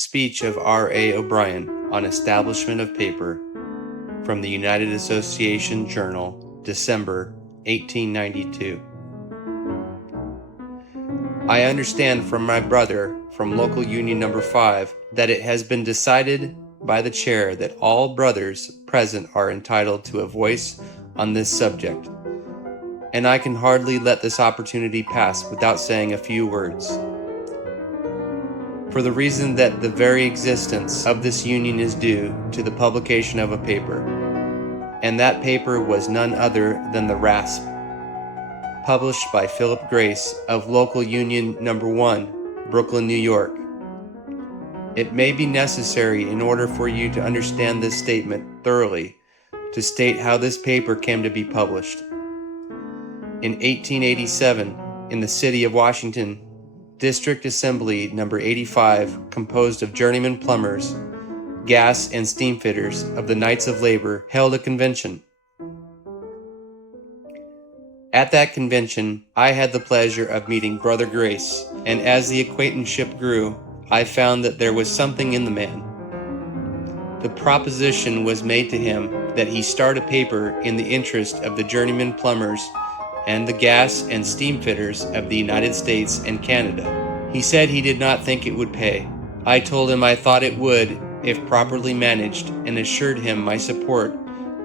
Speech of R.A. O'Brien on Establishment of Paper from the United Association Journal, December 1892. I understand from my brother from Local Union Number 5 that it has been decided by the chair that all brothers present are entitled to a voice on this subject, and I can hardly let this opportunity pass without saying a few words. For the reason that the very existence of this union is due to the publication of a paper, and that paper was none other than the RASP, published by Philip Grace of Local Union Number 1, Brooklyn, New York. It may be necessary, in order for you to understand this statement thoroughly, to state how this paper came to be published. In 1887, in the city of Washington, District Assembly Number 85, composed of journeyman plumbers, gas and steam fitters of the Knights of Labor, held a convention. At that convention, I had the pleasure of meeting Brother Grace, and as the acquaintanceship grew, I found that there was something in the man. The proposition was made to him that he start a paper in the interest of the journeyman plumbers and the gas and steam fitters of the United States and Canada. He said he did not think it would pay. I told him I thought it would if properly managed, and assured him my support,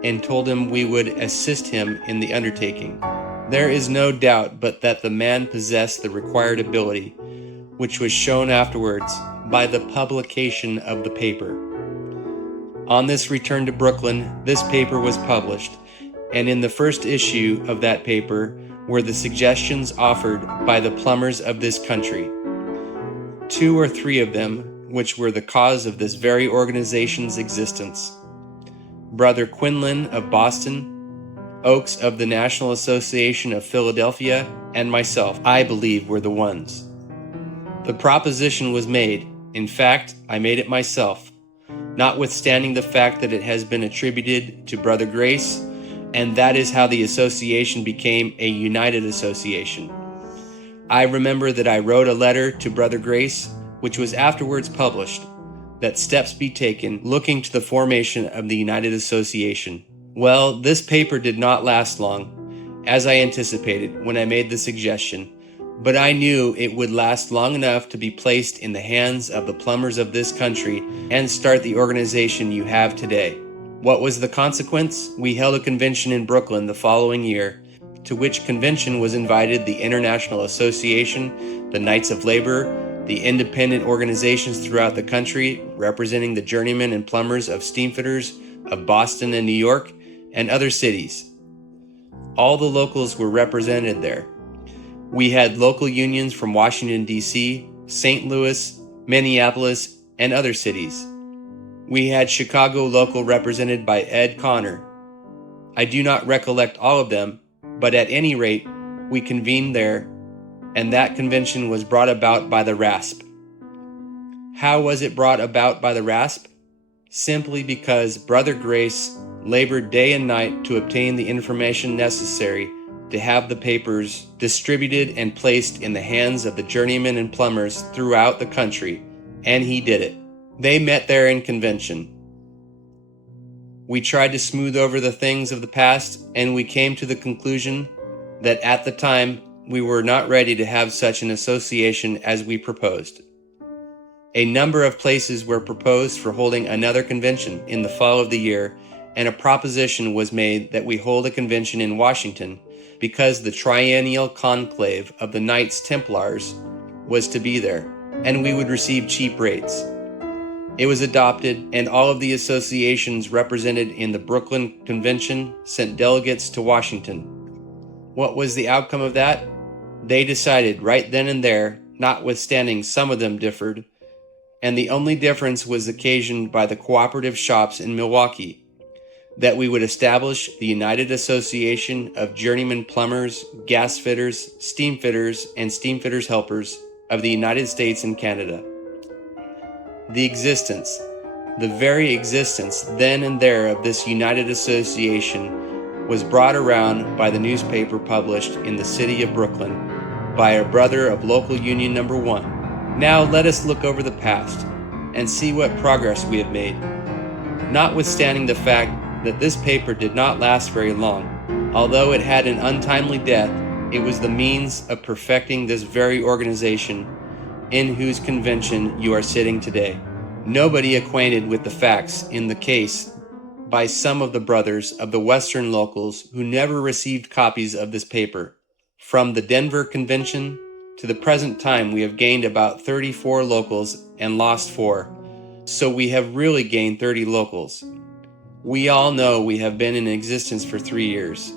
and told him we would assist him in the undertaking. There is no doubt but that the man possessed the required ability, which was shown afterwards by the publication of the paper. On this return to Brooklyn, this paper was published, and in the first issue of that paper were the suggestions offered by the plumbers of this country. 2 or 3 of them, which were the cause of this very organization's existence. Brother Quinlan of Boston, Oakes of the National Association of Philadelphia, and myself, I believe, were the ones. The proposition was made. In fact, I made it myself, notwithstanding the fact that it has been attributed to Brother Grace, and that is how the association became a united association. I remember that I wrote a letter to Brother Grace, which was afterwards published, that steps be taken looking to the formation of the United Association. Well, this paper did not last long, as I anticipated when I made the suggestion, but I knew it would last long enough to be placed in the hands of the plumbers of this country and start the organization you have today. What was the consequence? We held a convention in Brooklyn the following year, to which convention was invited the International Association, the Knights of Labor, the independent organizations throughout the country representing the journeymen and plumbers of steamfitters of Boston and New York and other cities. All the locals were represented there. We had local unions from Washington, D.C., St. Louis, Minneapolis, and other cities. We had Chicago local represented by Ed Connor. I do not recollect all of them, but at any rate, we convened there, and that convention was brought about by the RASP. How was it brought about by the RASP? Simply because Brother Grace labored day and night to obtain the information necessary to have the papers distributed and placed in the hands of the journeymen and plumbers throughout the country, and he did it. They met there in convention. We tried to smooth over the things of the past, and we came to the conclusion that at the time we were not ready to have such an association as we proposed. A number of places were proposed for holding another convention in the fall of the year, and a proposition was made that we hold a convention in Washington because the triennial conclave of the Knights Templars was to be there, and we would receive cheap rates. It was adopted, and all of the associations represented in the Brooklyn Convention sent delegates to Washington. What was the outcome of that? They decided right then and there, notwithstanding some of them differed, and the only difference was occasioned by the cooperative shops in Milwaukee, that we would establish the United Association of Journeyman Plumbers, Gas Fitters, Steam Fitters, and Steam Fitters Helpers of the United States and Canada. The existence, the very existence then and there of this United Association was brought around by the newspaper published in the city of Brooklyn by a brother of Local Union Number 1. Now let us look over the past and see what progress we have made. Notwithstanding the fact that this paper did not last very long, although it had an untimely death, it was the means of perfecting this very organization in whose convention you are sitting today. Nobody acquainted with the facts in the case by some of the brothers of the Western locals who never received copies of this paper. From the Denver Convention to the present time, we have gained about 34 locals and lost 4, so we have really gained 30 locals. We all know we have been in existence for 3 years.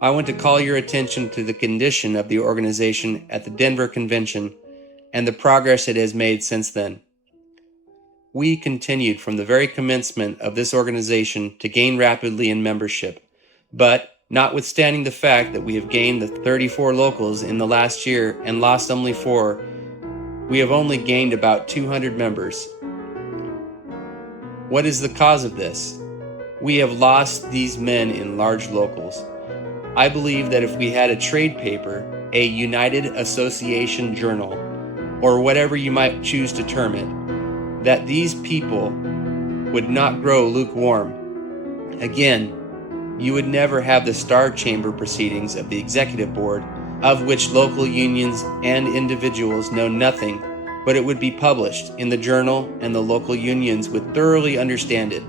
I want to call your attention to the condition of the organization at the Denver Convention and the progress it has made since then. We continued from the very commencement of this organization to gain rapidly in membership, but notwithstanding the fact that we have gained the 34 locals in the last year and lost only 4, we have only gained about 200 members. What is the cause of this? We have lost these men in large locals. I believe that if we had a trade paper, a United Association journal, or whatever you might choose to term it, that these people would not grow lukewarm. Again, you would never have the Star Chamber proceedings of the Executive Board, of which local unions and individuals know nothing, but it would be published in the journal and the local unions would thoroughly understand it.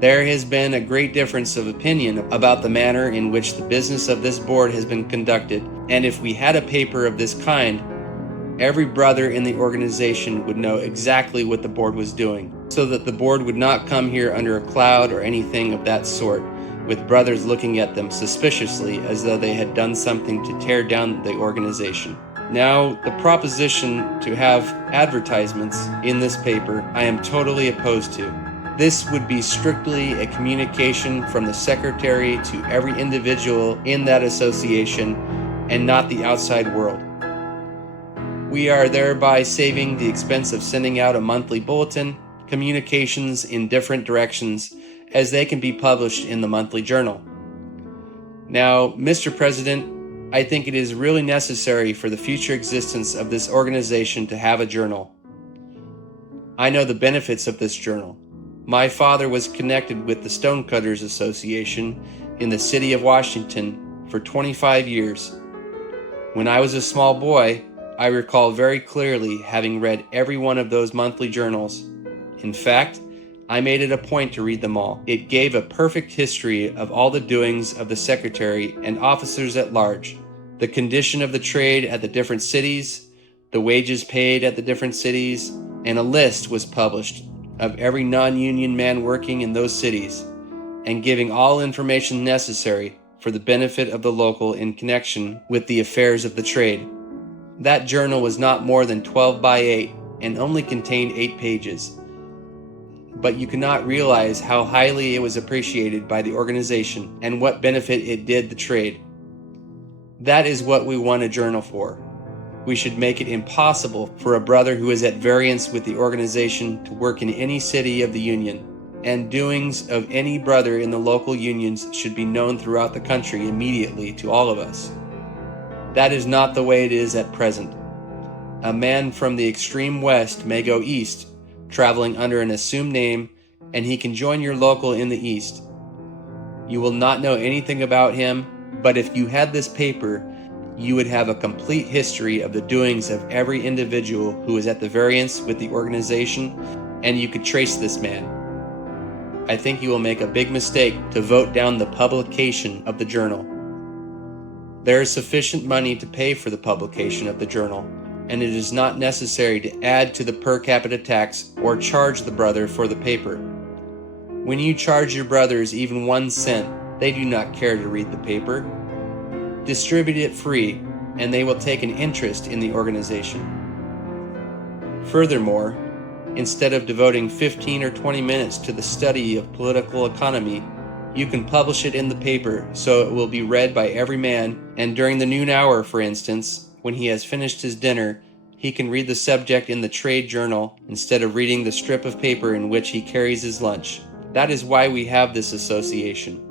There has been a great difference of opinion about the manner in which the business of this board has been conducted, and if we had a paper of this kind, every brother in the organization would know exactly what the board was doing, so that the board would not come here under a cloud or anything of that sort, with brothers looking at them suspiciously as though they had done something to tear down the organization. Now, the proposition to have advertisements in this paper, I am totally opposed to. This would be strictly a communication from the secretary to every individual in that association and not the outside world. We are thereby saving the expense of sending out a monthly bulletin, communications in different directions, as they can be published in the monthly journal. Now, Mr. President, I think it is really necessary for the future existence of this organization to have a journal. I know the benefits of this journal. My father was connected with the Stonecutters Association in the city of Washington for 25 years. When I was a small boy, I recall very clearly having read every one of those monthly journals. In fact, I made it a point to read them all. It gave a perfect history of all the doings of the secretary and officers at large, the condition of the trade at the different cities, the wages paid at the different cities, and a list was published of every non-union man working in those cities, and giving all information necessary for the benefit of the local in connection with the affairs of the trade. That journal was not more than 12 by 8 and only contained 8 pages. But you cannot realize how highly it was appreciated by the organization and what benefit it did the trade. That is what we want a journal for. We should make it impossible for a brother who is at variance with the organization to work in any city of the Union, and doings of any brother in the local unions should be known throughout the country immediately to all of us. That is not the way it is at present. A man from the extreme west may go east, traveling under an assumed name, and he can join your local in the east. You will not know anything about him, but if you had this paper, you would have a complete history of the doings of every individual who is at the variance with the organization, and you could trace this man. I think you will make a big mistake to vote down the publication of the journal. There is sufficient money to pay for the publication of the journal, and it is not necessary to add to the per capita tax or charge the brother for the paper. When you charge your brothers even 1 cent, they do not care to read the paper. Distribute it free, and they will take an interest in the organization. Furthermore, instead of devoting 15 or 20 minutes to the study of political economy, you can publish it in the paper so it will be read by every man, and during the noon hour, for instance, when he has finished his dinner, he can read the subject in the trade journal instead of reading the strip of paper in which he carries his lunch. That is why we have this association.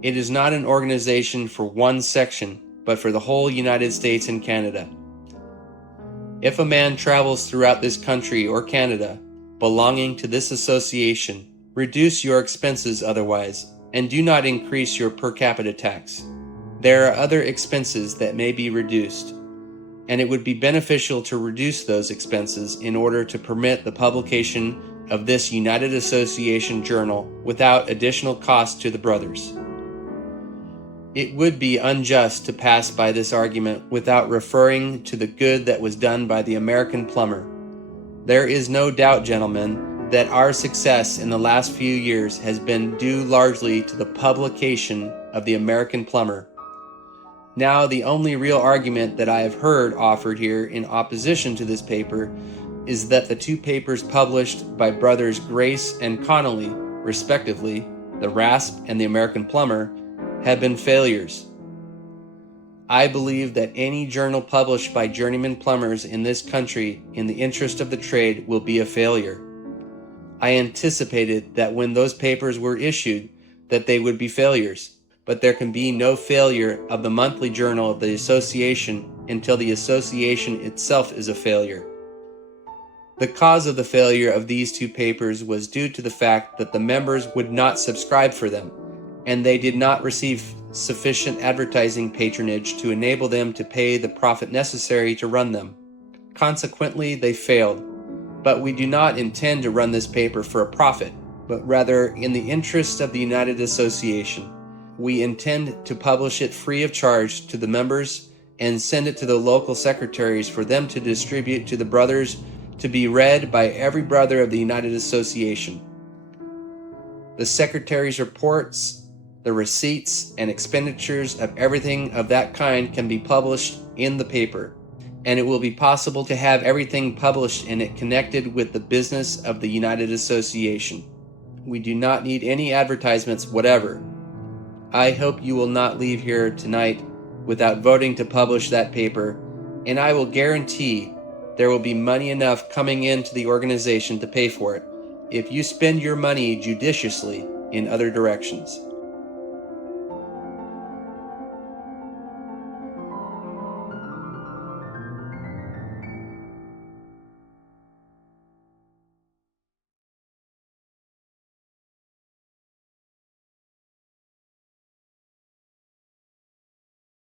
It is not an organization for one section, but for the whole United States and Canada. If a man travels throughout this country or Canada, belonging to this association, reduce your expenses otherwise, and do not increase your per capita tax. There are other expenses that may be reduced, and it would be beneficial to reduce those expenses in order to permit the publication of this United Association journal without additional cost to the brothers. It would be unjust to pass by this argument without referring to the good that was done by the American plumber. There is no doubt, gentlemen, that our success in the last few years has been due largely to the publication of the American plumber. Now, the only real argument that I have heard offered here in opposition to this paper is that the two papers published by brothers Grace and Connolly, respectively, the Rasp and the American Plumber, have been failures. I believe that any journal published by journeyman plumbers in this country in the interest of the trade will be a failure. I anticipated that when those papers were issued that they would be failures, but there can be no failure of the monthly journal of the association until the association itself is a failure. The cause of the failure of these two papers was due to the fact that the members would not subscribe for them, and they did not receive sufficient advertising patronage to enable them to pay the profit necessary to run them. Consequently, they failed. But we do not intend to run this paper for a profit, but rather in the interest of the United Association. We intend to publish it free of charge to the members and send it to the local secretaries for them to distribute to the brothers to be read by every brother of the United Association. The secretaries' reports, the receipts and expenditures of everything of that kind can be published in the paper, and it will be possible to have everything published in it connected with the business of the United Association. We do not need any advertisements whatever. I hope you will not leave here tonight without voting to publish that paper, and I will guarantee there will be money enough coming into the organization to pay for it if you spend your money judiciously in other directions.